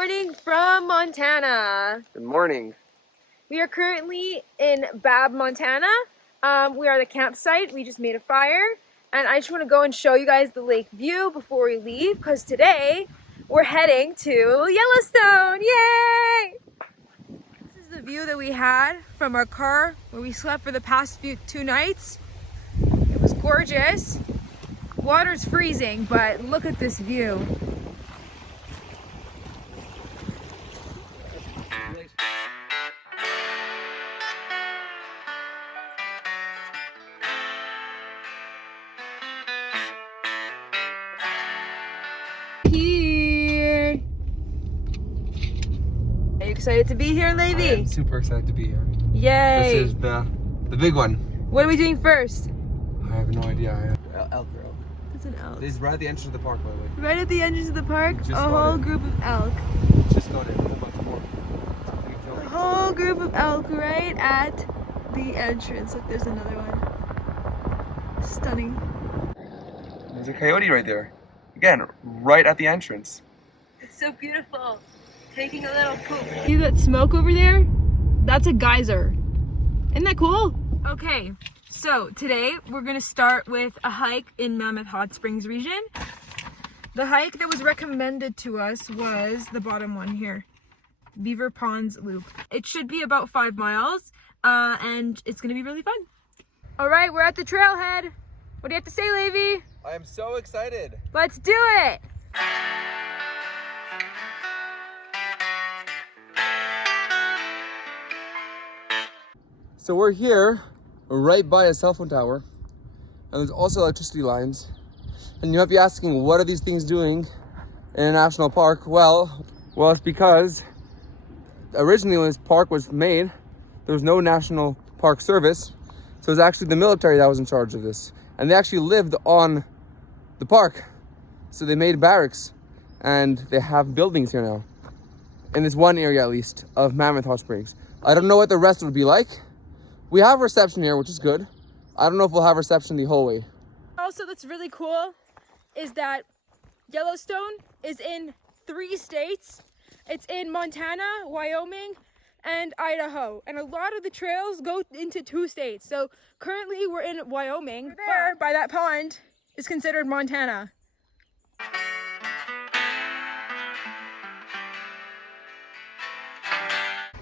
morning from Montana. Good morning. We are currently in Babb, Montana. We are at the campsite. We just made a fire. And I just want to go and show you guys the lake view before we leave, because today we're heading to Yellowstone. Yay! This is the view that we had from our car where we slept for the past 2 nights. It was gorgeous. Water's freezing, but look at this view. Here. Are you excited to be here, Levi? I'm super excited to be here. Yay! This is the big one. What are we doing first? I have no idea. Elk. It's an elk. This is right at the entrance of the park, by the way. Right at the entrance of the park, a whole group of elk. Just got it. A whole bunch more. A whole group of elk right at the entrance. Look, there's another one. Stunning. There's a coyote right there. Again, right at the entrance. It's so beautiful. Taking a little poop. See that smoke over there? That's a geyser. Isn't that cool? Okay, so today we're gonna start with a hike in Mammoth Hot Springs region. The hike that was recommended to us was the bottom one here, Beaver Ponds Loop. It should be about 5 miles, and it's gonna be really fun. All right, we're at the trailhead. What do you have to say, Levi? I am so excited. Let's do it! So we're here, right by a cell phone tower, and there's also electricity lines. And you might be asking, what are these things doing in a national park? Well, it's because originally when this park was made, there was no national park service. So it was actually the military that was in charge of this. And they actually lived on the park. So they made barracks, and they have buildings here now. In this one area, at least, of Mammoth Hot Springs. I don't know what the rest would be like. We have reception here, which is good. I don't know if we'll have reception the whole way. Also, that's really cool is that Yellowstone is in 3 states. It's in Montana, Wyoming, and Idaho. And a lot of the trails go into 2 states. So currently we're in Wyoming. There, by that pond, is considered Montana.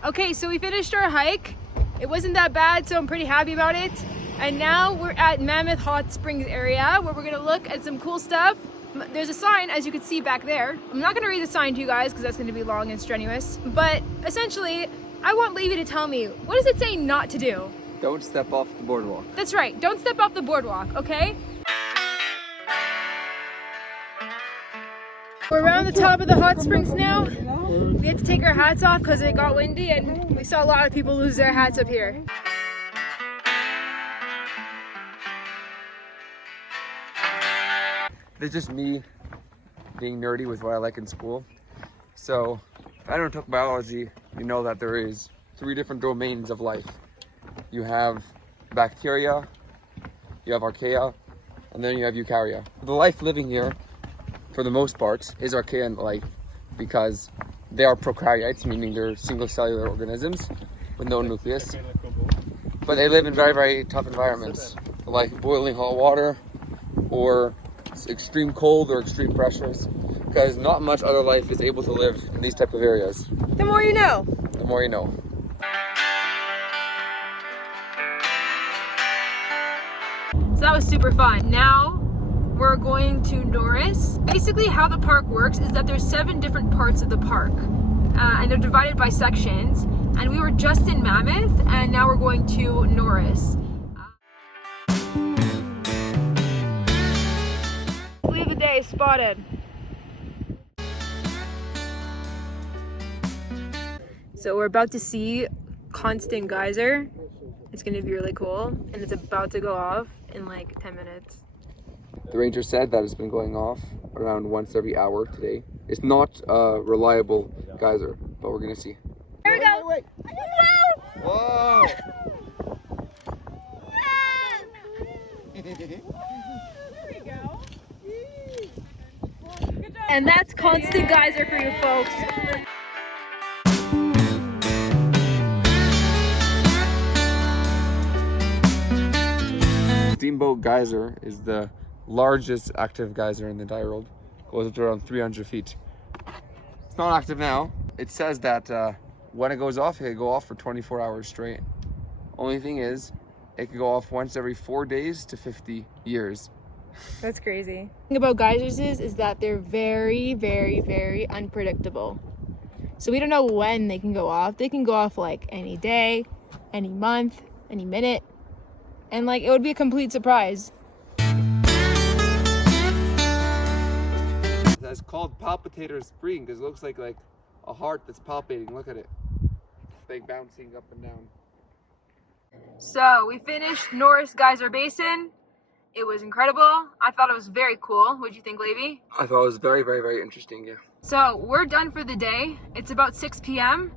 Okay, so we finished our hike. It wasn't that bad, so I'm pretty happy about it. And now we're at Mammoth Hot Springs area where we're gonna look at some cool stuff. There's a sign, as you can see back there. I'm not gonna read the sign to you guys because that's gonna be long and strenuous. But essentially, I want Levi to tell me, what does it say not to do? Don't step off the boardwalk. That's right, don't step off the boardwalk, okay? We're around the top of the hot springs now. We had to take our hats off because it got windy and we saw a lot of people lose their hats up here. It's just me being nerdy with what I like in school. So if anyone took biology, you know that there is 3 different domains of life. You have bacteria, you have archaea, and then you have eukarya. The life living here, for the most part, is archaean life because they are prokaryotes, meaning they're single cellular organisms with no nucleus. But they live in very, very tough environments, like boiling hot water or extreme cold or extreme pressures, because not much other life is able to live in these type of areas. The more you know. The more you know. So that was super fun. Now we're going to Norris. Basically how the park works is that there's 7 different parts of the park and they're divided by sections, and we were just in Mammoth and now we're going to Norris. Leave the day spotted. So we're about to see constant geyser. It's gonna be really cool and it's about to go off in like 10 minutes. The ranger said that it's been going off around once every hour today. It's not a reliable geyser, but we're gonna see. There we go. Wait. Whoa! There we go. And that's constant geyser for you folks. Steamboat Geyser is the largest active geyser in the entire world. Goes up to around 300 feet. It's not active now. It says that when it goes off, it can go off for 24 hours straight. Only thing is, it can go off once every 4 days to 50 years. That's crazy. The thing about geysers is that they're very, very, very unpredictable. So we don't know when they can go off. They can go off like any day, any month, any minute. And like it would be a complete surprise. It's called Palpitator Spring because it looks like a heart that's palpitating. Look at it. It's like bouncing up and down. So we finished Norris Geyser Basin. It was incredible. I thought it was very cool. What'd you think, Levy? I thought it was very, very, very interesting, yeah. So we're done for the day. It's about 6 p.m.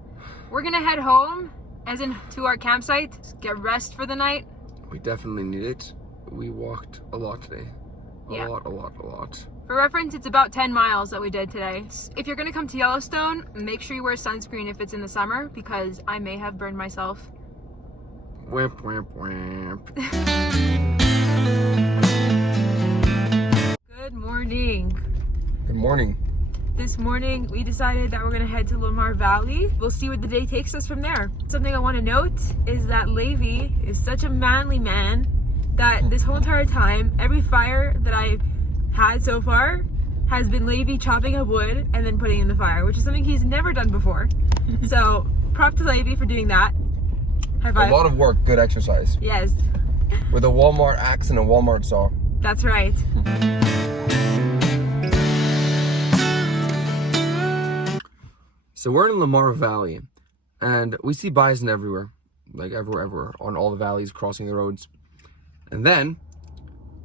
We're gonna head home, as in to our campsite, get rest for the night. We definitely need it. We walked a lot today. A lot. For reference, it's about 10 miles that we did today. If you're gonna come to Yellowstone, make sure you wear sunscreen if it's in the summer, because I may have burned myself. Wimp, wimp, wimp. Good morning. Good morning. This morning, we decided that we're gonna head to Lamar Valley. We'll see what the day takes us from there. Something I wanna note is that Levy is such a manly man that this whole entire time, every fire that I've had so far has been Levy chopping up wood and then putting it in the fire, which is something he's never done before. So, prop to Levy for doing that. High five. A lot of work, good exercise. Yes. With a Walmart axe and a Walmart saw. That's right. So we're in Lamar Valley, and we see bison everywhere, like everywhere, on all the valleys, crossing the roads. And then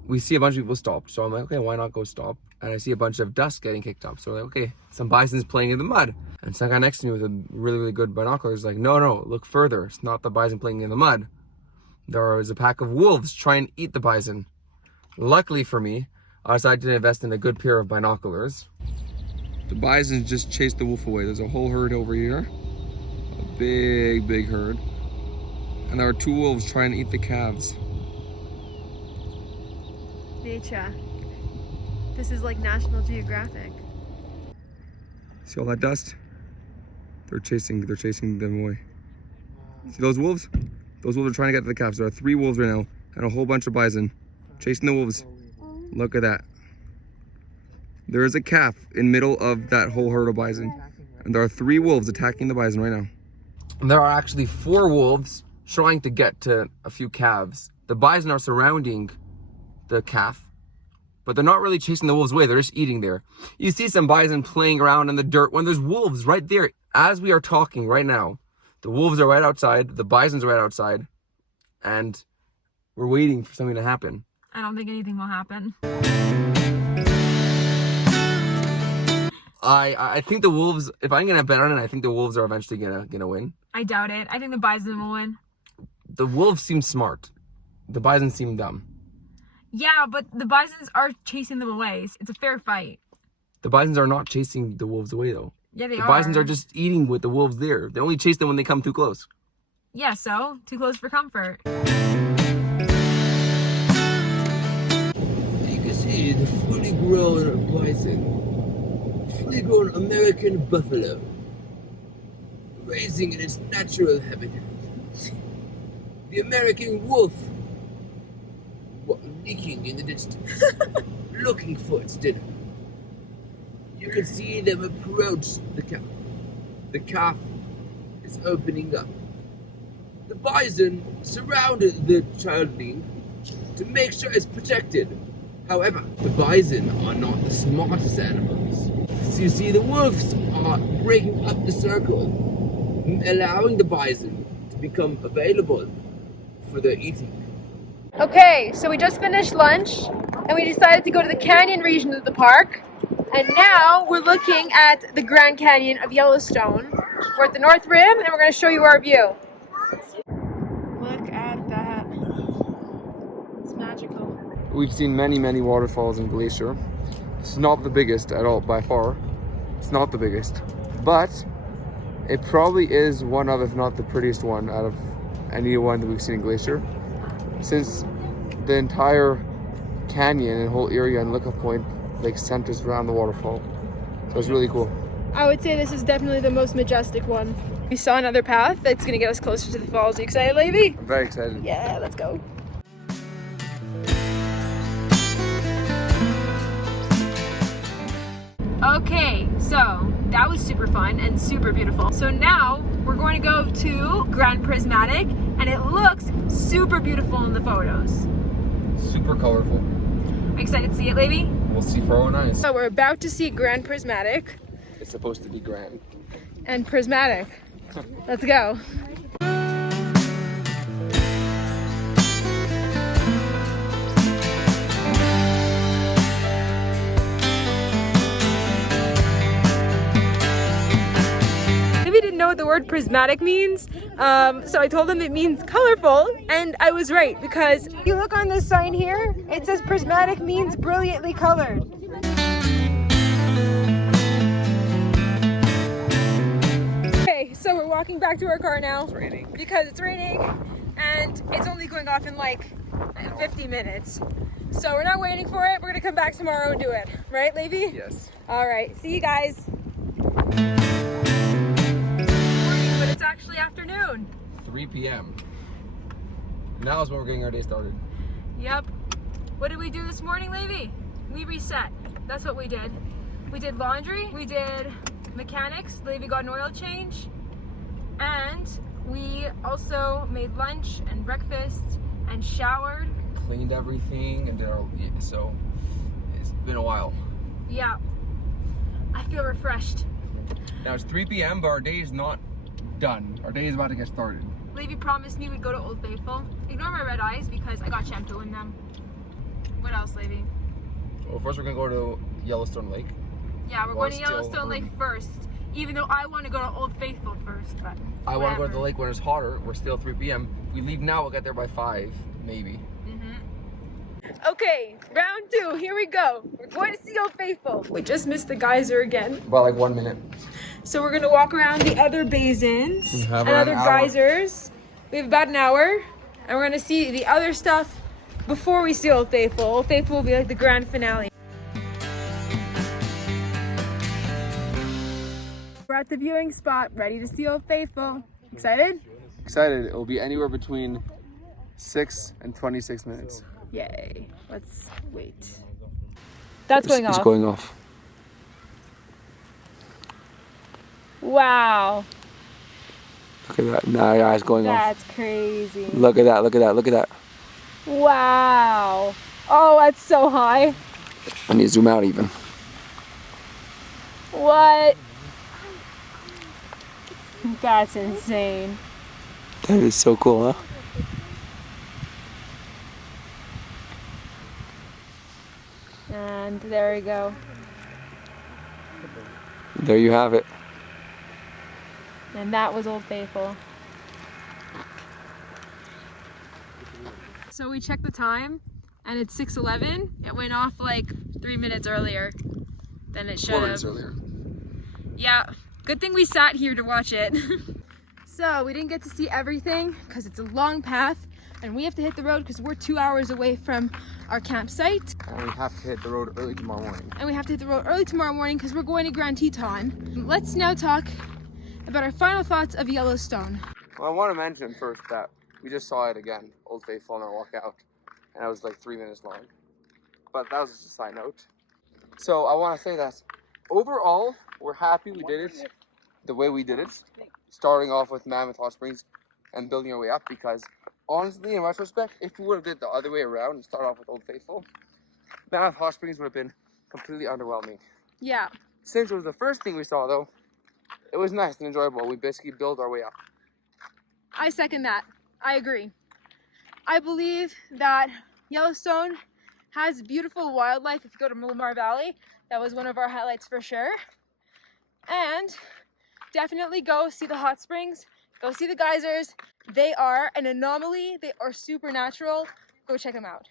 we see a bunch of people stop. So I'm like, okay, why not go stop? And I see a bunch of dust getting kicked up. So we're like, okay, some bison's playing in the mud. And some guy next to me with a really, really good binoculars is like, no, look further. It's not the bison playing in the mud. There is a pack of wolves trying to eat the bison. Luckily for me, I decided to invest in a good pair of binoculars. The bison just chased the wolf away. There's a whole herd over here. A big, big herd. And there are two wolves trying to eat the calves. Nature. This is like National Geographic. See all that dust? They're chasing them away. See those wolves? Those wolves are trying to get to the calves. There are 3 wolves right now and a whole bunch of bison chasing the wolves. Look at that. There is a calf in middle of that whole herd of bison. And there are 3 wolves attacking the bison right now. And there are actually 4 wolves trying to get to a few calves. The bison are surrounding the calf, but they're not really chasing the wolves away. They're just eating there. You see some bison playing around in the dirt when there's wolves right there. As we are talking right now, the wolves are right outside, the bison's right outside, and we're waiting for something to happen. I don't think anything will happen. I think the wolves, if I'm gonna bet on it, I think the wolves are eventually gonna win. I doubt it. I think the bison will win. The wolves seem smart. The bison seem dumb. Yeah, but the bisons are chasing them away. It's a fair fight. The bisons are not chasing the wolves away though. Yeah, they are. The bisons are just eating with the wolves there. They only chase them when they come too close. Yeah, so too close for comfort. You can see the fully grown bison, fully grown American buffalo, grazing in its natural habitat. The American wolf, leaking in the distance, looking for its dinner. You can see them approach the calf. The calf is opening up. The bison surrounded the childling to make sure it's protected. However, the bison are not the smartest animals. So you see, the wolves are breaking up the circle, allowing the bison to become available for their eating. Okay, so we just finished lunch and we decided to go to the canyon region of the park. And now we're looking at the Grand Canyon of Yellowstone. We're at the North Rim and we're going to show you our view. Look at that. It's magical. We've seen many, many waterfalls in Glacier. It's not the biggest at all by far. It's not the biggest, but it probably is one of, if not the prettiest one out of any one that we've seen in Glacier, since the entire canyon and whole area and lookup point like centers around the waterfall. So it's really cool. I would say this is definitely the most majestic one. We saw another path that's gonna get us closer to the falls. Are you excited, Levy? I'm very excited. Yeah, let's go. Okay, so that was super fun and super beautiful. So now we're going to go to Grand Prismatic, and it looks super beautiful in the photos. Super colorful. Are you excited to see it, Levy? We'll see for our own eyes. So we're about to see Grand Prismatic It's supposed to be grand. and Prismatic. Let's go. Didn't know what the word prismatic means, so I told him it means colorful, and I was right, because if you look on this sign here, it says prismatic means brilliantly colored. Okay, so we're walking back to our car now. It's raining. Because it's raining, and it's only going off in like 50 minutes. So we're not waiting for it, we're gonna come back tomorrow and do it. Right, Levy? Yes. Alright, see you guys. But it's actually afternoon. 3 p.m. Now is when we're getting our day started. Yep. What did we do this morning, Levy? We reset. That's what we did. We did laundry, we did mechanics, Levy got an oil change, and we also made lunch and breakfast and showered. Cleaned everything and did our, so it's been a while. Yeah. I feel refreshed. Now it's 3 p.m. but our day is not done. Our day is about to get started. Levy promised me we'd go to Old Faithful. Ignore my red eyes because I got shampoo in them. What else, Levy? Well, first we're gonna go to Yellowstone Lake. Yeah, we're Well, going to still Yellowstone Lake first. Even though I want to go to Old Faithful first, but I want to go to whatever. the lake when it's hotter. We're still 3 p.m. We leave now, we'll get there by 5, maybe. Okay, round 2, here we go. We're going to see Old Faithful. We just missed the geyser again. About like 1 minute. So we're gonna walk around the other basins We and have around other an hour. geysers. We have about an hour, and we're gonna see the other stuff before we see Old Faithful. Old Faithful will be like the grand finale. We're at the viewing spot, ready to see Old Faithful. Excited? Excited. It will be anywhere between 6 and 26 minutes. Yay. Let's wait. That's going It's off. going off. Wow. Look at that. Now your eye's going off. That's crazy. Look at that, look at that, look at that. Wow. Oh, that's so high. I need to zoom out even. What? That's insane. That is so cool, huh? And there we go. There you have it. And that was Old Faithful. So we checked the time, and it's 6:11. It went off like 3 minutes earlier than it should 4 have. minutes earlier. Yeah, good thing we sat here to watch it. So we didn't get to see everything because it's a long path, and we have to hit the road because we're 2 hours away from our campsite. And we have to hit the road early tomorrow morning. And we have to hit the road early tomorrow morning because we're going to Grand Teton. Let's now talk about our final thoughts of Yellowstone. Well, I want to mention first that we just saw it again, Old Faithful, on our walk out, and it was like 3 minutes long. But that was just a side note. So I want to say that overall, we're happy we did it the way we did it, starting off with Mammoth Hot Springs and building our way up, because honestly, in retrospect, if we would have did the other way around and start off with Old Faithful, Mammoth Hot Springs would have been completely underwhelming. Yeah. Since it was the first thing we saw, though, it was nice and enjoyable. We basically built our way up. I second that. I agree. I believe that Yellowstone has beautiful wildlife. If you go to Lamar Valley, that was one of our highlights for sure. And definitely go see the hot springs. Go see the geysers. They are an anomaly. They are supernatural. Go check them out.